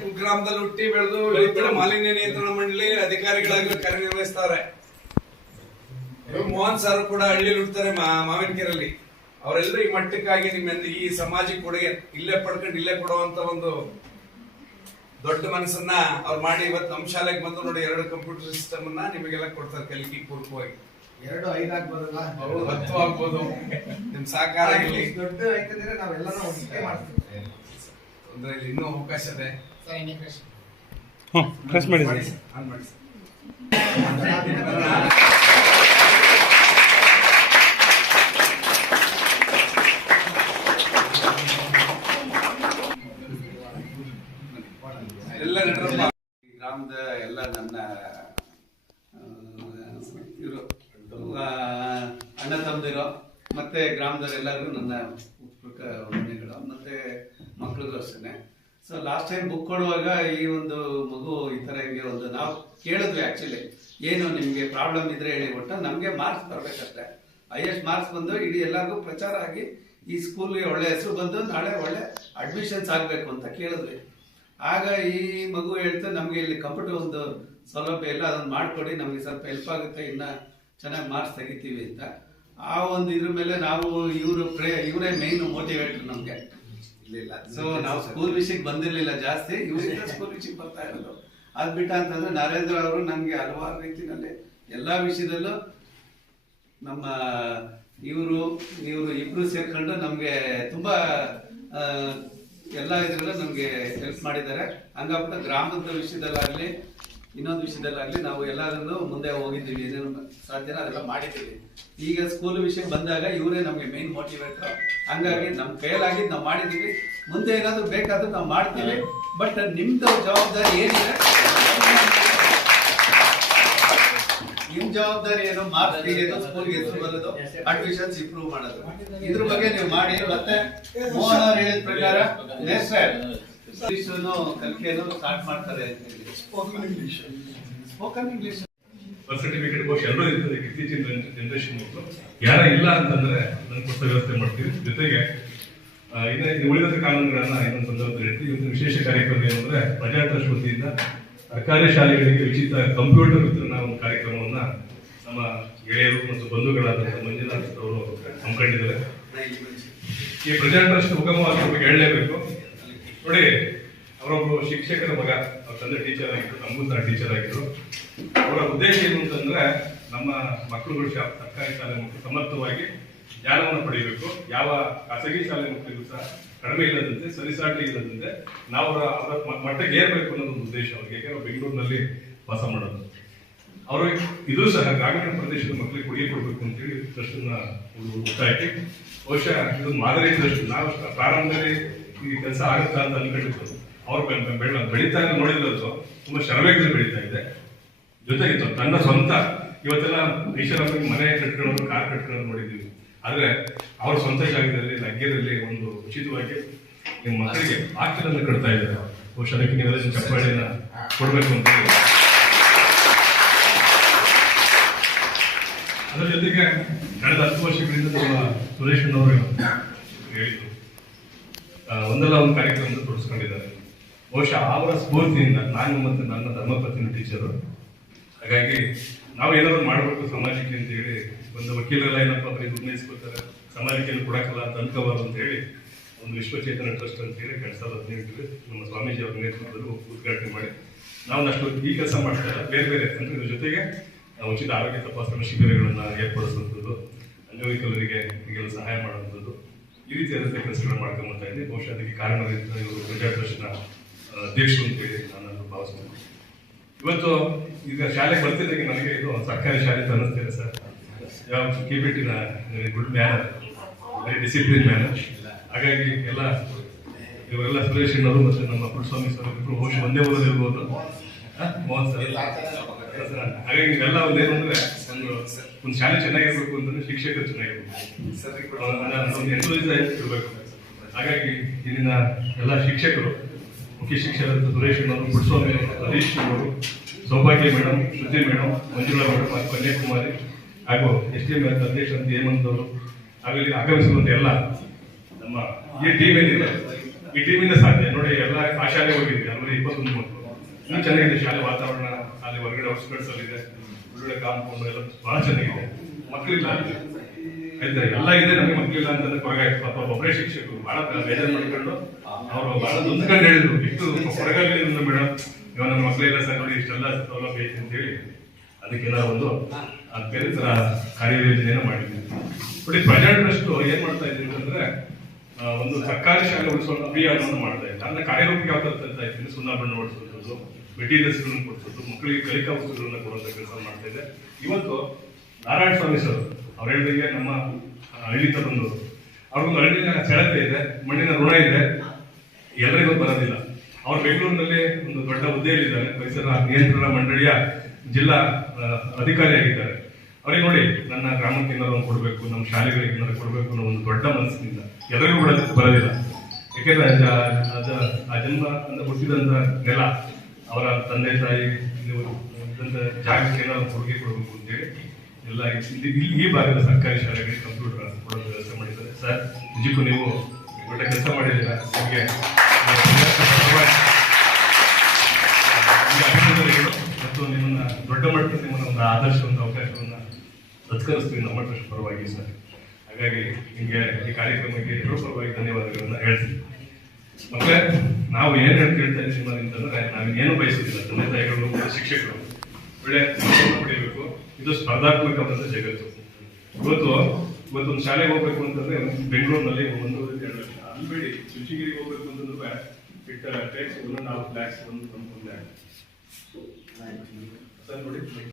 ಕುಗ್ರಾಮದಲ್ಲಿ ಹುಟ್ಟಿ ಬೆಳೆದು ಮಾಲಿನ್ಯ ನಿಯಂತ್ರಣ ಮಂಡಳಿ ಅಧಿಕಾರಿಗಳಾಗಿ ಕಾರ್ಯನಿರ್ವಹಿಸ್ತಾರೆ ಮೋಹನ್ ಸರ್ ಕೂಡ ಹಳ್ಳಿಲಿ ಹುಡ್ತಾರೆ ಮಾವಿನಕೆರೆಯಲ್ಲಿ ಅವರೆಲ್ಲರೂ ಈ ಮಟ್ಟಕ್ಕಾಗಿ ನಿಮ್ಮ ಈ ಸಮಾಜಕ್ಕೆ ಕೊಡುಗೆ ಇಲ್ಲೇ ಪಡ್ಕೊಂಡು ಇಲ್ಲೇ ಕೊಡುವಂತ ಒಂದು ದೊಡ್ಡ ಮನಸ್ಸನ್ನ ಅವ್ರು ಮಾಡಿ ಇವತ್ತು ನಮ್ಮ ಶಾಲೆಗೆ ಬಂದು ನೋಡಿ ಎರಡು ಕಂಪ್ಯೂಟರ್ ಸಿಸ್ಟಮ್ ಅನ್ನ ನಿಮಗೆಲ್ಲ ಕೊಡ್ತಾರೆ ಕಲಿಕೆ ಪೂರ್ವಕವಾಗಿ ಎರಡು ಐದು ಆಗ್ಬೋದಲ್ಲ? ಹತ್ತು ಆಗ್ಬೋದು. ನಿಮ್ ಸಹಕಾರ ಇಲ್ಲಿ ದೊಡ್ಡ ಐತಂದ್ರೆ ನಾವೆಲ್ಲನೂ ಒಟ್ಟಿಗೆ ಮಾಡ್ತೀವಿ. ತೊಂದ್ರೆ ಇಲ್ಲ ಇನ್ನೂ ಅವಕಾಶ ಇದೆ. ಹ್ಞೂ ಪ್ರೆಸ್ ಮಾಡಿ ಸರ್. ಆನ್ ಮಾಡಿ ಸರ್. ಗ್ರಾಮದ ಎಲ್ಲ ನನ್ನ ಇವರು ಅಣ್ಣ ತಮ್ಮದಿರೋ, ಮತ್ತೆ ಗ್ರಾಮದವರೆಲ್ಲರಿಗೂ ನನ್ನ ಉತ್ಪೂರ್ವಕ ವಂದನೆಗಳು, ಮತ್ತೆ ಮಕ್ಕಳಿಗೂ ಅಷ್ಟೇ ಸೊ ಲಾಸ್ಟ್ ಟೈಮ್ ಬುಕ್ ಕೊಡುವಾಗ ಈ ಒಂದು ಮಗು ಈ ಥರ ಹಿಂಗೆ ಒಂದು ನಾವು ಕೇಳಿದ್ವಿ ಆ್ಯಕ್ಚುಲಿ ಏನು ನಿಮಗೆ ಪ್ರಾಬ್ಲಮ್ ಇದ್ರೆ ಹೇಳಿ, ಒಟ್ಟು ನಮಗೆ ಮಾರ್ಕ್ಸ್ ಬರಬೇಕಷ್ಟೇ. ಹೈಯೆಸ್ಟ್ ಮಾರ್ಕ್ಸ್ ಬಂದು ಇಡೀ ಎಲ್ಲರಿಗೂ ಪ್ರಚಾರ ಆಗಿ ಈ ಸ್ಕೂಲ್ಗೆ ಒಳ್ಳೆ ಹೆಸರು ಬಂದು ನಾಳೆ ಒಳ್ಳೆ ಅಡ್ಮಿಷನ್ಸ್ ಆಗಬೇಕು ಅಂತ ಕೇಳಿದ್ವಿ. ಆಗ ಈ ಮಗು ಹೇಳ್ತಾ ನಮಗೆ ಇಲ್ಲಿ ಕಂಪ್ಯೂಟರ್ ಒಂದು ಸೌಲಭ್ಯ ಎಲ್ಲ ಅದನ್ನ ಮಾಡಿಕೊಡಿ, ನಮಗೆ ಸ್ವಲ್ಪ ಹೆಲ್ಪ್ ಆಗುತ್ತೆ, ಇನ್ನ ಚೆನ್ನಾಗಿ ಮಾರ್ಕ್ಸ್ ತೆಗಿತೀವಿ ಅಂತ. ಆ ಒಂದು ಇದ್ರ ಮೇಲೆ ನಾವು ಇವರು ಪ್ರೇ ಇವರೇ ಮೇನ್ ಮೋಟಿವೇಟರ್ ನಮಗೆ. ಇರಲಿಲ್ಲ ಸೊ ನಾವು ಸ್ಕೂಲ್ ವಿಷಯಕ್ಕೆ ಬಂದಿರಲಿಲ್ಲ ಜಾಸ್ತಿ. ಇವರಿಂದ ಸ್ಕೂಲ್ ವಿಷಯಕ್ಕೆ ಬರ್ತಾ ಇರೋದು. ಅದು ಬಿಟ್ಟ ಅಂತಂದ್ರೆ ನರೇಂದ್ರ ಅವರು ನಮಗೆ ಹಲವಾರು ರೀತಿಯಲ್ಲಿ ಎಲ್ಲ ವಿಷಯದಲ್ಲೂ ನಮ್ಮ ಇವರು ಇವರು ಇಬ್ರು ಸೇರ್ಕೊಂಡು ನಮಗೆ ತುಂಬ ಎಲ್ಲ ಇದರಲ್ಲೂ ನಮಗೆ ಹೆಲ್ಪ್ ಮಾಡಿದ್ದಾರೆ. ಹಂಗಾಗ್ಬಿಟ್ಟು ಗ್ರಾಮದ ವಿಷಯದಲ್ಲಾಗ್ಲಿ ಇನ್ನೊಂದು ವಿಷಯದಲ್ಲಾಗ್ಲಿ ನಾವು ಎಲ್ಲರನ್ನು ಮುಂದೆ ಹೋಗಿದ್ದೀವಿ, ಏನೇನು ಸಾಧ್ಯನ ಅದೆಲ್ಲ ಮಾಡಿದ್ದೀವಿ. ಈಗ ಸ್ಕೂಲ್ ವಿಷಯ ಬಂದಾಗ ಇವರೇ ನಮಗೆ ಮೇನ್ ಮೋಟಿವೇಟರ್ ಹಂಗಾಗಿ ನಮ್ಮ ಕೈಯಲ್ಲಾಗಿ ನಾವು ಮಾಡಿದ್ದೀವಿ. ಮುಂದೆ ಏನಾದರೂ ಬೇಕಾದ್ರೂ ನಾವು ಮಾಡ್ತೀವಿ. ಬಟ್ ನಿಮ್ದು ಜವಾಬ್ದಾರಿ ಏನಿದೆ? ನಿಮ್ ಜವಾಬ್ದಾರಿ ಏನು? ಮಾರ್ಕ್ಸ್ ತೆಗೆಯೋದು ಸ್ಕೂಲ್ಗೆ ಹೆಸರು ಬರೋದು ಅಡ್ಮಿಷನ್ಸ್ ಇಂಪ್ರೂವ್ ಮಾಡೋದು. ಇದ್ರ ಬಗ್ಗೆ ನೀವು ಮಾಡಿ. ಮತ್ತೆ ಮೋಹನ್ ಅವ್ರು ಹೇಳಿದ ಪ್ರಕಾರ ಇಂಗ್ಲಿಷನ್ನು ಕಲಿಕೆಯನ್ನು ಸ್ಟಾರ್ಟ್ ಮಾಡ್ತಾರೆ spoken English spoken English birth certificate ಕೋಶ ಎಲ್ಲರೂ ಇರ್ತದೆ, ಇತ್ತೀಚಿನ ಜನರೇಷನ್ ಮಕ್ಕಳು ಯಾರ ಇಲ್ಲ ಅಂತಂದ್ರೆ ನನ್ನ ಕೊಡ್ತಾ ವ್ಯವಸ್ಥೆ ಮಾಡ್ತೀವಿ. ಜೊತೆಗೆ ಇನ್ನು ಉಳಿದ ಕಾನೂನುಗಳನ್ನ ಇನ್ನೊಂದು ಸಂದರ್ಭದಲ್ಲಿ ಹೇಳ್ತೀವಿ. ಇವತ್ತು ವಿಶೇಷ ಕಾರ್ಯಕ್ರಮ ಏನಂದ್ರೆ ಪ್ರಜಾ ವತಿಯಿಂದ ಸರ್ಕಾರಿ ಶಾಲೆಗಳಿಗೆ ಉಚಿತ ಕಂಪ್ಯೂಟರ್ ವಿತರಣಾ ಒಂದು ಕಾರ್ಯಕ್ರಮವನ್ನ ನಮ್ಮ ಗೆಳೆಯರು ಮತ್ತು ಬಂಧುಗಳಾದ ಮಂಜುನಾಥ್ ಅವರು ಹಮ್ಮಿಕೊಂಡಿದ್ದಾರೆ ಈ ಪ್ರಜಾ ಟ್ರಸ್ಟ್ ಉಗಮವಾಗಿ ಹೇಳಲೇಬೇಕು. ನೋಡಿ ಅವರೊಬ್ಬರು ಶಿಕ್ಷಕರ ಮಗ, ಅವ್ರ ತಂದೆ ಟೀಚರ್ ಆಗಿದ್ರು ನಮಗೂ ಸಹ ಟೀಚರ್ ಆಗಿದ್ರು. ಅವರ ಉದ್ದೇಶ ಏನು ಅಂತಂದ್ರೆ, ನಮ್ಮ ಮಕ್ಕಳುಗಳು ಶಾ- ಸರ್ಕಾರಿ ಶಾಲೆ ಮಕ್ಕಳು ಸಮರ್ಥವಾಗಿ ಜ್ಞಾನವನ್ನು ಪಡೆಯಬೇಕು. ಯಾವ ಖಾಸಗಿ ಶಾಲೆ ಮಕ್ಕಳಿಗೂ ಸಹ ಕಡಿಮೆ ಇಲ್ಲದಂತೆ, ಸರಿಸಾಟಿ ಇಲ್ಲದಂತೆ ನಾವು ಅವರ ಅವರ ಮಟ್ಟಕ್ಕೆ ಏರ್ಬೇಕು ಅನ್ನೋದು ಒಂದು ಉದ್ದೇಶ ಅವ್ರಿಗೆ. ಯಾಕೆಂದ್ರೆ ಬೆಂಗಳೂರಿನಲ್ಲಿ ವಾಸ ಮಾಡೋದು. ಅವರು ಇದು ಸಹ ಗ್ರಾಮೀಣ ಪ್ರದೇಶದ ಮಕ್ಕಳಿಗೆ ಕೊಡುಗೆ ಕೊಡಬೇಕು ಅಂತೇಳಿ ಟ್ರಸ್ಟ್ನ ಒಂದು ಒತ್ತಾಯಕ್ಕೆ ಬಹುಶಃ ಇದೊಂದು ಮಾದರಿ ಟ್ರಸ್ಟ್ ನಾವು ಪ್ರಾರಂಭದಲ್ಲಿ ಈ ಕೆಲಸ ಆಗುತ್ತಾ ಅಂತ ಅನ್ಕೊಂಡಿದ್ದು ಅವ್ರು ಬೆಳೀತಾ ನೋಡಿರೋದು ತುಂಬಾ ಶರವೇಗದಲ್ಲಿ ಬೆಳೀತಾ ಇದೆ. ಜೊತೆಗೆ ತನ್ನ ಸ್ವಂತ ಇವತ್ತೆಲ್ಲ ಈಶ್ವರಪ್ಪ ಮನೆ ಕಟ್ಕೊಳ್ಳೋರು, ಕಾರ್ ಕಟ್ಕೊಳ್ಳೋರು ನೋಡಿದ್ದೀವಿ. ಆದ್ರೆ ಅವ್ರ ಸ್ವಂತ ಜಾಗದಲ್ಲಿ ಲಗ್ಗೆದಲ್ಲಿ ಒಂದು ಉಚಿತವಾಗಿ ನಿಮ್ಮ ಮಕ್ಕಳಿಗೆ ಹಾಸ್ಟೆಲ್ ಕಟ್ತಾ ಇದ್ದಾರೆ. ಬಹುಶಃ ಅದಕ್ಕೆ ನೀವೆಲ್ಲ ಕೊಡ್ಬೇಕು ಅಂತ ಅದ್ರ ಜೊತೆಗೆ, ಕಳೆದ ಹತ್ತು ವರ್ಷಗಳಿಂದ ನಮ್ಮ ಸುರೇಶ್ ಹೇಳಿದ್ರು. ಒಂದಲ್ಲ ಒಂದು ಕಾರ್ಯಕ್ರಮದಲ್ಲಿ ತೋರಿಸ್ಕೊಂಡಿದ್ದಾರೆ ಬಹುಶಃ ಅವರ ಸ್ಫೂರ್ತಿಯಿಂದ ನಾನು ಮತ್ತು ನನ್ನ ಧರ್ಮಪತ್ನಿ ಟೀಚರು, ಹಾಗಾಗಿ ನಾವು ಏನಾದ್ರು ಮಾಡಬೇಕು ಸಮಾಜಕ್ಕೆ ಅಂತ ಹೇಳಿ, ಒಂದು ವಕೀಲರೆಲ್ಲ ಏನಪ್ಪ ಬರೀ ಉನ್ನಯಿಸ್ಕೊಳ್ತಾರೆ ಸಮಾಜಕ್ಕೆ ಕೊಡಕ್ಕಲ್ಲ ಅಂತ ಅನ್ಕೋಬಾರ್ದು ಅಂತ ಹೇಳಿ ಒಂದು ವಿಶ್ವಚೇತನ ಟ್ರಸ್ಟ್ ಅಂತ ಹೇಳಿ ಎರಡು ಸಾವಿರದ ಹದಿನೆಂಟರಲ್ಲಿ ನಮ್ಮ ಸ್ವಾಮೀಜಿ ಅವರ ನೇತೃತ್ವದಲ್ಲಿ ಉದ್ಘಾಟನೆ ಮಾಡಿ. ನಾವು ನಷ್ಟು ಈ ಕೆಲಸ ಮಾಡ್ತಾರೆ ಬೇರೆ ಬೇರೆ ಅಂದ್ರೆ ಇದ್ರ ಜೊತೆಗೆ ಉಚಿತ ಆರೋಗ್ಯ ತಪಾಸಣಾ ಶಿಬಿರಗಳನ್ನು ಏರ್ಪಡಿಸುವಂಥದ್ದು, ಅಂಗವಿಕಲರಿಗೆ ಕೆಲವು ಸಹಾಯ ಮಾಡುವಂಥದ್ದು. ಈ ರೀತಿಯಾದಂಥ ಕೆಲಸಗಳನ್ನ ಮಾಡ್ಕೊಂಡು ಬರ್ತಾ ಇದ್ದೀನಿ ಬಹುಶಃ ಅದಕ್ಕೆ ಕಾರಣದಿಂದ ಇವರು ಪ್ರಜಾಪ್ರಶ್ನ ಅಧ್ಯಕ್ಷರು ಅಂತ ಹೇಳಿ ನಾನು ಭಾವಿಸ್ತೇನೆ ಇವತ್ತು ಈಗ ಶಾಲೆಗೆ ಬರ್ತಿದ್ದಂಗೆ ನನಗೆ ಇದು ಸರ್ಕಾರಿ ಶಾಲೆ ಅಂತ ಅನ್ನಿಸ್ತೇನೆ ಸರ್. ಯಾವ ಕಿಬಿಟಿನ good manner very discipline manner. ಹಾಗಾಗಿ ಎಲ್ಲ ಇವರೆಲ್ಲ ಸುರೇಶ್ ಅವರು ಮತ್ತು ನಮ್ಮ ಪುಟ್ಟಸ್ವಾಮಿ ಸರ್ ಇಬ್ಬರು ಬಹುಶಃ ಒಂದೇ ಊರಲ್ಲಿ ಇರ್ಬೋದು ಮೋಹನ್ ಸರ್, ಹಾಗಾಗಿ ಇವೆಲ್ಲ ಒಂದೇನು ಅಂದರೆ ಒಂದು ಒಂದು ಶಾಲೆ ಚೆನ್ನಾಗಿರ್ಬೇಕು ಅಂತಂದ್ರೆ ಶಿಕ್ಷಕರು ಚೆನ್ನಾಗಿರ್ಬೇಕು. ಎಂಟೂರಿಸಮ್ ಇರಬೇಕು. ಹಾಗಾಗಿ ಇಲ್ಲಿನ ಎಲ್ಲ ಶಿಕ್ಷಕರು ಮುಖ್ಯ ಶಿಕ್ಷಕರಾದ ಸುರೇಶ್ ಅವರು ಪುಟ್ಟಸ್ವಾಮಿ ಅವರು ಹರೀಶ್ ಅವರು Saubhagya madam Shruti madam Manjula madam ಹಾಗೂ ಕನ್ಯಾಕುಮಾರಿ ಹಾಗೂ ಎಸ್ ಡಿ ಎಂ ಅಧ್ಯಕ್ಷ ಅಂತ ಹೇಮಂತ್ ಅವರು ಹಾಗೂ ಇಲ್ಲಿ ಎಲ್ಲ ನಮ್ಮ ಈ ಟೀಮ್ ಏನಿದೆ? ಈ ಟೀಮಿಂದ ಸಾಧ್ಯ. ನೋಡಿ ಎಲ್ಲ ಆ ಶಾಲೆ ಹೋಗಿದ್ವಿ ಅಲ್ಲಿ ಇಪ್ಪತ್ತೊಂದು ಇನ್ನೂ ಚೆನ್ನಾಗಿದೆ ಶಾಲೆ ವಾತಾವರಣ ಅಲ್ಲಿ ಹೊರಗಡೆ ಅಲ್ಲಿ ಇದೆ. ಒಳ್ಳೊಳ್ಳೆ ಕಾಂಪೌಂಡ್ ಎಲ್ಲ ಬಹಳ ಚೆನ್ನಾಗಿದೆ. ಮಕ್ಕಳಿಲ್ಲ ಆಯ್ತಾ? ಎಲ್ಲ ಇದೆ ನಮಗೆ ಮಕ್ಕಳಿಲ್ಲ ಅಂತಂದ್ರೆ ಹೊರಗಾಯ್ತು ಪಾಪ ಒಬ್ಬರೇ ಶಿಕ್ಷಕರು. ಬಹಳ ಬೇಜಾರು ಮಾಡ್ಕೊಂಡು ಅವರು ಬಹಳ ನೊಂದ್ಕೊಂಡು ಹೇಳಿದ್ರು. ಇಷ್ಟು ಹೊರಗಾಗಿ ಮೇಡಮ್ ಇವಾಗ ನಮ್ಮ ಮಕ್ಕಳೆಲ್ಲ ಸರ್ ನೋಡಿ, ಇಷ್ಟೆಲ್ಲ ಸೌಲಭ್ಯ ಐತೆ ಅಂತೇಳಿ ಅದಕ್ಕೆಲ್ಲ ಒಂದು ಬೇರೆ ತರ ಕಾರ್ಯಯೋಜನೆಯನ್ನು ಮಾಡಿದ್ವಿ. ನೋಡಿ ಪ್ರಜೆಂಟ್ ಟ್ರಸ್ಟ್ ಏನ್ ಮಾಡ್ತಾ ಇದ್ದೀವಿ ಅಂತಂದ್ರೆ ಒಂದು ಸರ್ಕಾರಿ ಶಾಲೆ ಉಳಿಸುವ ಅಭಿಯಾನವನ್ನು ಮಾಡ್ತಾ ಇದ್ದಾರೆ ಅದನ್ನ ಕಾರ್ಯರೂಪಕ್ಕೆ ಯಾವ ತರ ಇದ್ದೀನಿ ಸುಣ್ಣ ಬಣ್ಣ ಹೊಡಿಸೋದು ಮೆಟೀರಿಯಲ್ಸ್ಗಳನ್ನು ಕೊಡಿಸೋದು ಮಕ್ಕಳಿಗೆ ಕಲಿಕಾ ವಸ್ತುಗಳನ್ನ ಕೊಡುವಂತ ಕೆಲಸ ಮಾಡ್ತಾ ಇದೆ ಇವತ್ತು ನಾರಾಯಣ ಸ್ವಾಮಿ ಸರ್ ಅವ್ರು ಹೇಳಿದಂಗೆ ನಮ್ಮ ಅಳಿತ ತರೊಂದು ಅವ್ರಿಗೊಂದು ಹಳ್ಳಿನ ಸೆಳೆತ ಇದೆ, ಮಣ್ಣಿನ ಋಣ ಇದೆ. ಎಲ್ಲರಿಗೂ ಬರೋದಿಲ್ಲ. ಅವ್ರು ಬೆಂಗಳೂರಿನಲ್ಲಿ ಒಂದು ದೊಡ್ಡ ಹುದ್ದೆಯಲ್ಲಿದ್ದಾರೆ. ಪರಿಸರ ನಿಯಂತ್ರಣ ಮಂಡಳಿಯ ಜಿಲ್ಲಾ ಅಧಿಕಾರಿಯಾಗಿದ್ದಾರೆ. ಅವ್ರಿಗೆ ನೋಡಿ, ನನ್ನ ಗ್ರಾಮಕ್ಕೆ ಏನಾದ್ರು ಒಂದು ಕೊಡಬೇಕು, ನಮ್ಮ ಶಾಲೆಗಳಿಗೆ ಏನಾದ್ರು ಕೊಡಬೇಕು ಅನ್ನೋ ಒಂದು ದೊಡ್ಡ ಮನಸ್ಸಿನಿಂದ ಎಲ್ಲರಿಗೂ ಕೂಡ ಬರೋದಿಲ್ಲ ಯಾಕೆಂದ್ರೆ ಆ ಜನ್ಮ ಅಂತ ಹುಟ್ಟಿದಂತ ನೆಲ, ಅವರ ತಂದೆ ತಾಯಿ ಜಾಗಕ್ಕೆ ಏನಾದ್ರು ಕೊಡುಗೆ ಕೊಡಬೇಕು ಅಂತೇಳಿ ಎಲ್ಲ ಇಲ್ಲಿ ಈ ಭಾಗದ ಸರ್ಕಾರಿ ಶಾಲೆಗಳಿಗೆ ಕಂಪ್ಯೂಟರ್ ಕೊಡೋ ವ್ಯವಸ್ಥೆ ಮಾಡಿದ್ದಾರೆ. ಸರ್, ನಿಜಕ್ಕೂ ನೀವು ದೊಡ್ಡ ಕೆಲಸ ಮಾಡಿದ್ದೀರಾ? ನಿಮಗೆ ಮತ್ತು ನಿಮ್ಮನ್ನ ದೊಡ್ಡ ಮಟ್ಟದ ನಿಮ್ಮನ್ನ ಒಂದು ಆದರ್ಶ ಒಂದು ಅವಕಾಶವನ್ನ ಸತ್ಕರಿಸ್ತೀವಿ ನಮ್ಮ ಟ್ರಸ್ಟ್ ಪರವಾಗಿ ಸರ್. ಹಾಗಾಗಿ ನಿಮಗೆ ಈ ಕಾರ್ಯಕ್ರಮಕ್ಕೆ ಎಲ್ಲರೂ ಪರವಾಗಿ ಧನ್ಯವಾದಗಳನ್ನು ಹೇಳ್ತೀನಿ. ಮತ್ತೆ ನಾವು ಏನು ಹೇಳ್ತಾ ಇದ್ದೀವಿ ಅಂತಂದ್ರೆ ನಾವು ಏನು ಬಯಸುತ್ತಿಲ್ಲ ತಂದೆ ತಾಯಿಗಳು ಶಿಕ್ಷಕರು ಒಳ್ಳೆ ಪಡೆಯಬೇಕು. ಇದು ಸ್ಪರ್ಧಾತ್ಮಕವಾದ ಜಗತ್ತು. ಇವತ್ತು ಇವತ್ತೊಂದು ಶಾಲೆಗೆ ಹೋಗ್ಬೇಕು ಅಂತಂದ್ರೆ ಬೆಂಗಳೂರಿನಲ್ಲಿ ಒಂದು ಎರಡು ಲಕ್ಷ ಅಲ್ಬೇಡಿ ಹೋಗ್ಬೇಕು ಅಂತಂದ್ರೆ it takes one and half lakhs ಒಂದು ಒಂದು ಸರ್, ನೋಡಿ